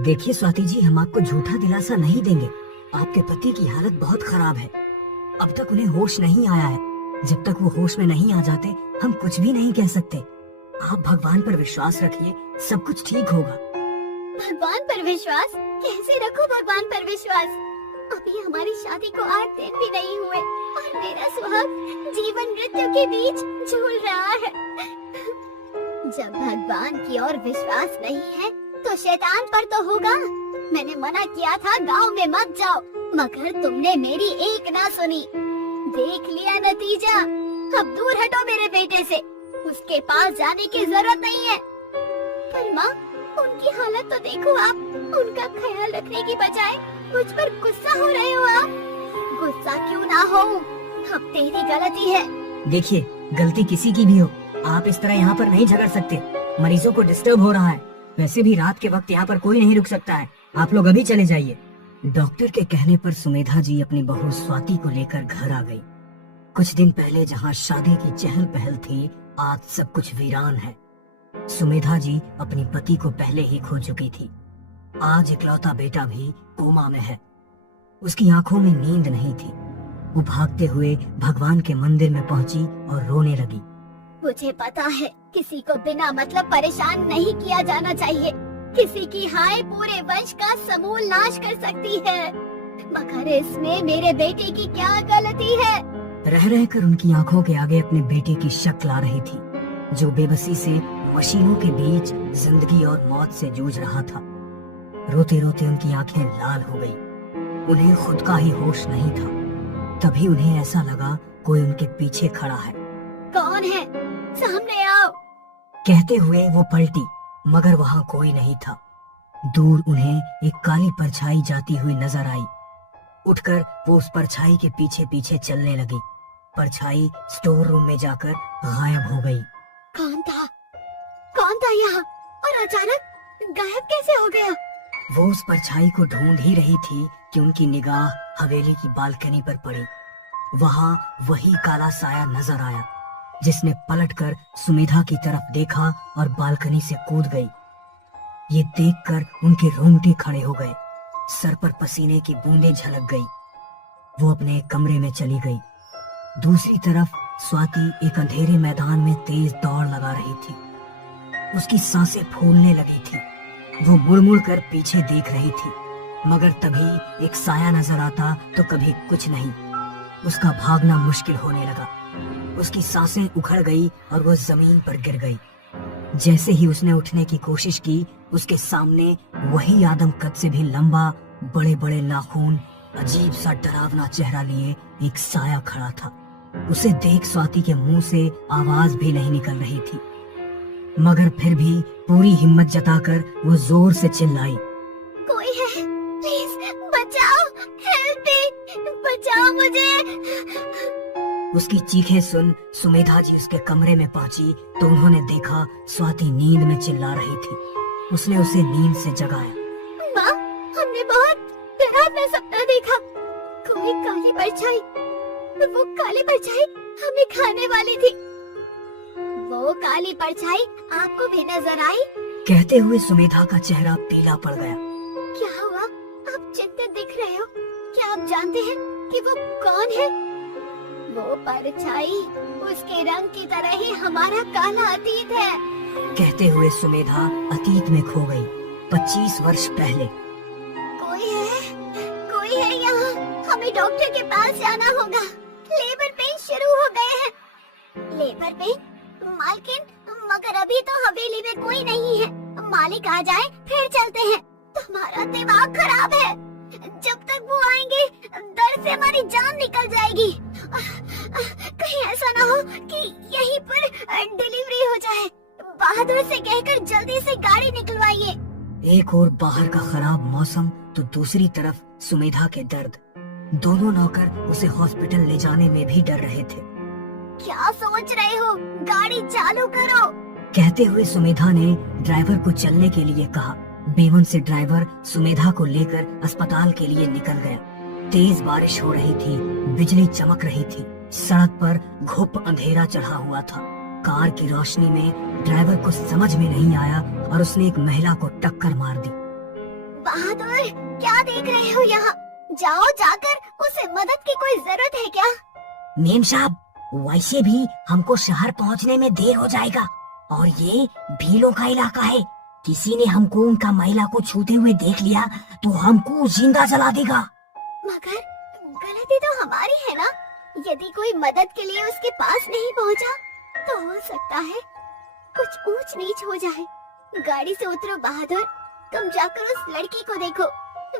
देखिए स्वाति जी, हम आपको झूठा दिलासा नहीं देंगे। आपके पति की हालत बहुत खराब है। अब तक उन्हें होश नहीं आया है। जब तक वो होश में नहीं आ जाते, हम कुछ भी नहीं कह सकते। आप भगवान पर विश्वास रखिए, सब कुछ ठीक होगा। भगवान पर विश्वास? कैसे रखूं भगवान पर विश्वास? अभी हमारी शादी को 8 दिन भी नहीं हुए और मेरा सुहाग जीवन मृत्यु के बीच झूल रहा है। जब भगवान की ओर विश्वास नहीं है तो शैतान पर तो होगा। मैंने मना किया था गांव में मत जाओ, मगर तुमने मेरी एक ना सुनी। देख लिया नतीजा। अब दूर हटो मेरे बेटे से। उसके पास जाने की जरूरत नहीं है। पर माँ, उनकी हालत तो देखो आप। उनका ख्याल रखने की बजाय मुझ पर गुस्सा हो रहे हो आप। गुस्सा क्यों ना हो, अब तेरी गलती है। देखिए, गलती किसी की भी हो, आप इस तरह यहाँ पर नहीं झगड़ सकते। मरीजों को डिस्टर्ब हो रहा है। वैसे भी रात के वक्त यहाँ पर कोई नहीं रुक सकता है। आप लोग अभी चले जाइए। डॉक्टर के कहने पर सुमेधा जी अपनी बहू स्वाति को लेकर घर आ गई। कुछ दिन पहले जहाँ शादी की चहल पहल थी, आज सब कुछ वीरान है। सुमेधा जी अपनी पति को पहले ही खो चुकी थी। आज इकलौता बेटा भी कोमा में है। उसकी आंखों में नींद नहीं थी। वो भागते हुए भगवान के मंदिर में पहुंची और रोने लगी। मुझे पता है किसी को बिना मतलब परेशान नहीं किया जाना चाहिए। किसी की हाय पूरे वंश का समूल नाश कर सकती है, मगर इसमें मेरे बेटे की क्या गलती है? रह रहकर उनकी आंखों के आगे अपने बेटे की शक्ल आ रही थी, जो बेबसी से मशीनों के बीच जिंदगी और मौत से जूझ रहा था। रोते रोते उनकी आंखें लाल हो गई। उन्हें खुद का ही होश नहीं था। तभी उन्हें ऐसा लगा कोई उनके पीछे खड़ा है। कौन है? सामने आओ। कहते हुए वो पलटी, मगर वहाँ कोई नहीं था। दूर उन्हें एक काली परछाई जाती हुई नजर आई। उठकर वो उस परछाई के पीछे पीछे चलने लगी। परछाई स्टोर रूम में जाकर गायब हो गई। कौन था? कौन था यहाँ और अचानक गायब कैसे हो गया? वो उस परछाई को ढूंढ ही रही थी कि उनकी निगाह हवेली की बालकनी पर पड़ी। वहाँ वही काला साया नजर आया, जिसने पलटकर सुमेधा की तरफ देखा और बालकनी से कूद गई। ये देखकर उनके रोंगटे खड़े हो गए। सर पर पसीने की बूंदें झलक गई। वो अपने कमरे में चली गई। दूसरी तरफ स्वाति एक अंधेरे मैदान में तेज दौड़ लगा रही थी। उसकी सांसें फूलने लगी थी। वो मुड़ मुड़ कर पीछे देख रही थी, मगर तभी एक साया नजर आता तो कभी कुछ नहीं। उसका भागना मुश्किल होने लगा। उसकी सांसें उखड़ गई और वो जमीन पर गिर गई। जैसे ही उसने उठने की कोशिश की, उसके सामने वही आदम कद से भी लंबा, बड़े बड़े नाखून, अजीब सा डरावना चेहरा लिए एक साया खड़ा था। उसे देख स्वाति के मुंह से आवाज भी नहीं निकल रही थी, मगर फिर भी पूरी हिम्मत जताकर वो जोर से चिल्लाई, कोई है? प्लीज बचाओ, हेल्प मी, बचाओ मुझे। उसकी चीखें सुन सुमेधा जी उसके कमरे में पहुंची तो उन्होंने देखा स्वाति नींद में चिल्ला रही थी। उसने उसे नींद से जगाया। माँ, हमने बहुत डरावना सपना देखा। कोई काली परछाई, वो काली परछाई हमें खाने वाली थी। वो काली परछाई आपको भी नजर आई? कहते हुए सुमेधा का चेहरा पीला पड़ गया। क्या हुआ? आप चिंतित दिख रहे हो। क्या आप जानते हैं कि वो कौन है? वो परछाई उसके रंग की तरह ही हमारा काला अतीत है। कहते हुए सुमेधा अतीत में खो गई, 25 वर्ष पहले। कोई है यहाँ। हमें डॉक्टर के पास जाना होगा। लेबर पेन शुरू हो गए हैं। Labour pain? मालकिन, मगर अभी तो हवेली में कोई नहीं है। मालिक आ जाए फिर चलते हैं। तुम्हारा दिमाग खराब है। जब तक वो आएंगे दर्द से हमारी जान निकल जाएगी। कहीं ऐसा ना हो कि यहीं पर डिलीवरी हो जाए। बहादुर से कहकर जल्दी से गाड़ी निकलवाइए। एक और बाहर का खराब मौसम तो दूसरी तरफ सुमेधा के दर्द। दोनों नौकर उसे हॉस्पिटल ले जाने में भी डर रहे थे। क्या सोच रहे हो? गाड़ी चालू करो। कहते हुए सुमेधा ने ड्राइवर को चलने के लिए कहा। बेमन से ड्राइवर सुमेधा को लेकर अस्पताल के लिए निकल गया। तेज बारिश हो रही थी, बिजली चमक रही थी। सड़क पर घुप अंधेरा चढ़ा हुआ था। कार की रोशनी में ड्राइवर को समझ में नहीं आया और उसने एक महिला को टक्कर मार दी। बहादुर, क्या देख रहे हो यहाँ? जाओ, जाकर उसे मदद की कोई जरूरत है क्या? मेम साहब, वैसे भी हमको शहर पहुंचने में देर हो जाएगा और ये भीलों का इलाका है। किसी ने हमको उनका महिला को छूते हुए देख लिया तो हमको जिंदा जला देगा। मगर गलती तो हमारी है ना? यदि कोई मदद के लिए उसके पास नहीं पहुंचा तो हो सकता है कुछ ऊंच नीच हो जाए। गाड़ी से उतरो बहादुर, तुम जाकर उस लड़की को देखो,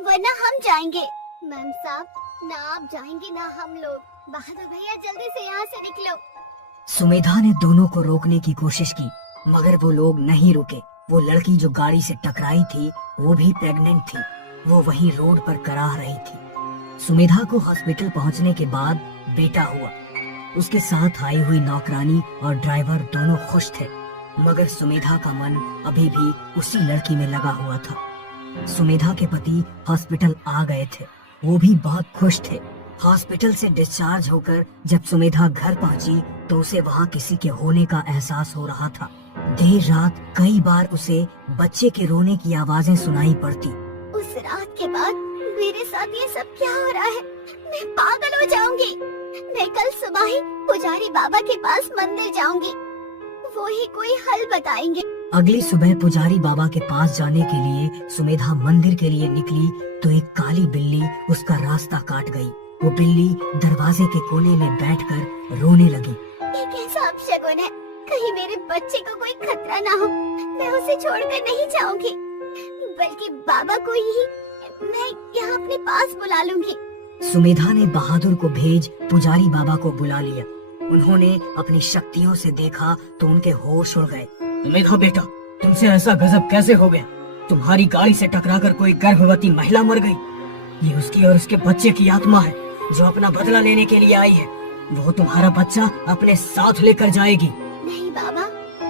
वरना हम जाएंगे। मैम साहब, ना आप जाएंगे ना हम लोग। बहादुर भैया, जल्दी से यहाँ से निकलो। सुमेधा ने दोनों को रोकने की कोशिश की मगर वो लोग नहीं रुके। वो लड़की जो गाड़ी से टकराई थी वो भी प्रेग्नेंट थी। वो वहीं रोड पर कराह रही थी। सुमेधा को हॉस्पिटल पहुंचने के बाद बेटा हुआ। उसके साथ आई हुई नौकरानी और ड्राइवर दोनों खुश थे मगर सुमेधा का मन अभी भी उसी लड़की में लगा हुआ था। सुमेधा के पति हॉस्पिटल आ गए थे। वो भी बहुत खुश थे। हॉस्पिटल से डिस्चार्ज होकर जब सुमेधा घर पहुंची तो उसे वहाँ किसी के होने का एहसास हो रहा था। देर रात कई बार उसे बच्चे के रोने की आवाजें सुनाई पड़ती। उस रात के बाद मेरे साथ ये सब क्या हो रहा है? मैं पागल हो जाऊंगी। मैं कल सुबह ही पुजारी बाबा के पास मंदिर जाऊंगी, वो ही कोई हल बताएंगे। अगली सुबह पुजारी बाबा के पास जाने के लिए सुमेधा मंदिर के लिए निकली तो एक काली बिल्ली उसका रास्ता काट गई। वो बिल्ली दरवाजे के कोने में बैठकर रोने लगी। ये कैसा अपशगुन है? कहीं मेरे बच्चे को कोई खतरा ना हो। मैं उसे छोड़कर नहीं जाऊंगी, बल्कि बाबा को ही मैं यहाँ अपने पास बुला लूंगी। सुमेधा ने बहादुर को भेज पुजारी बाबा को बुला लिया। उन्होंने अपनी शक्तियों से देखा तो उनके होश उड़ गए। सुमेधा बेटा, तुमसे ऐसा गजब कैसे हो गया? तुम्हारी गाड़ी से टकराकर कोई गर्भवती महिला मर गई। ये उसकी और उसके बच्चे की आत्मा है जो अपना बदला लेने के लिए आई है। वो तुम्हारा बच्चा अपने साथ लेकर जाएगी। नहीं बाबा,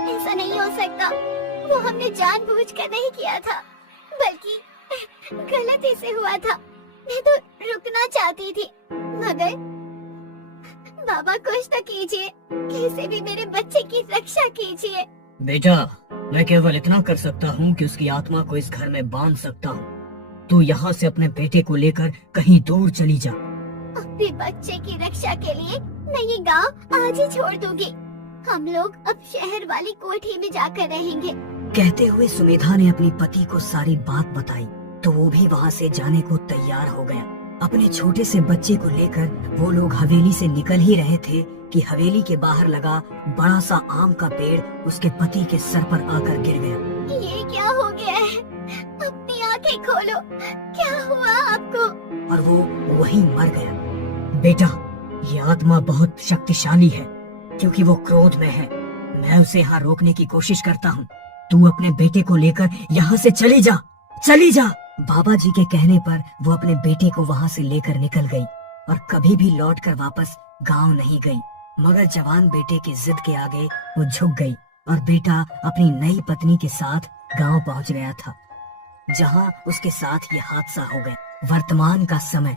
ऐसा नहीं हो सकता। वो हमने जानबूझकर नहीं किया था, बल्कि गलती से हुआ था। मैं तो रुकना चाहती थी, मगर बाबा कुछ तो कीजिए, कैसे भी मेरे बच्चे की रक्षा कीजिए। बेटा, मैं केवल इतना कर सकता हूँ कि उसकी आत्मा को इस घर में बांध सकता हूँ। तू यहाँ से अपने बेटे को लेकर कहीं दूर चली जा। अपने बच्चे की रक्षा के लिए मैं ये गांव आज ही छोड़ दूंगी। हम लोग अब शहर वाली कोठी में जाकर रहेंगे। कहते हुए सुमेधा ने अपनी पति को सारी बात बताई तो वो भी वहाँ से जाने को तैयार हो गया। अपने छोटे से बच्चे को लेकर वो लोग हवेली से निकल ही रहे थे कि हवेली के बाहर लगा बड़ा सा आम का पेड़ उसके पति के सर पर आकर गिर गया। ये क्या हो गया है? अपनी आंखें खोलो, क्या हुआ आपको? और वो वहीं मर गया। बेटा, ये आत्मा बहुत शक्तिशाली है क्योंकि वो क्रोध में है। मैं उसे यहाँ रोकने की कोशिश करता हूँ। तू अपने बेटे को लेकर यहाँ से चली जा, चली जा। बाबा जी के कहने पर वो अपने बेटे को वहाँ से लेकर निकल गई और कभी भी लौटकर वापस गांव नहीं गई। मगर जवान बेटे की जिद के आगे वो झुक गई और बेटा अपनी नई पत्नी के साथ गांव पहुँच गया था, जहाँ उसके साथ ये हादसा हो गया। वर्तमान का समय।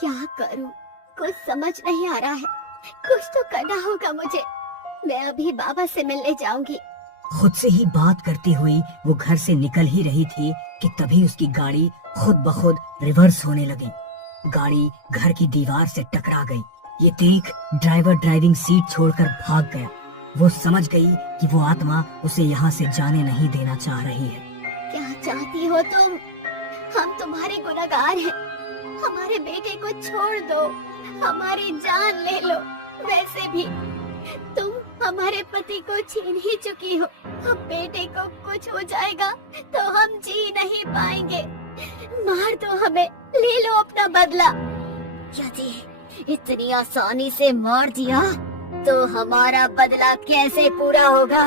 क्या करूं? कुछ समझ नहीं आ रहा है। कुछ तो करना होगा मुझे। मैं अभी बाबा से मिलने जाऊंगी। खुद से ही बात करती हुई वो घर से निकल ही रही थी कि तभी उसकी गाड़ी खुद ब खुद रिवर्स होने लगी। गाड़ी घर की दीवार से टकरा गई। ये देख ड्राइवर ड्राइविंग सीट छोड़कर भाग गया। वो समझ गई कि वो आत्मा उसे यहाँ से जाने नहीं देना चाह रही है। क्या चाहती हो तुम? हम तुम्हारे गुनहगार हैं। हमारे बेटे को छोड़ दो, हमारी जान ले लो। वैसे भी तुम हमारे पति को छीन ही चुकी हो। अब बेटे को कुछ हो जाएगा तो हम जी नहीं पाएंगे। मार दो हमें, ले लो अपना बदला। यदि इतनी आसानी से मार दिया तो हमारा बदला कैसे पूरा होगा?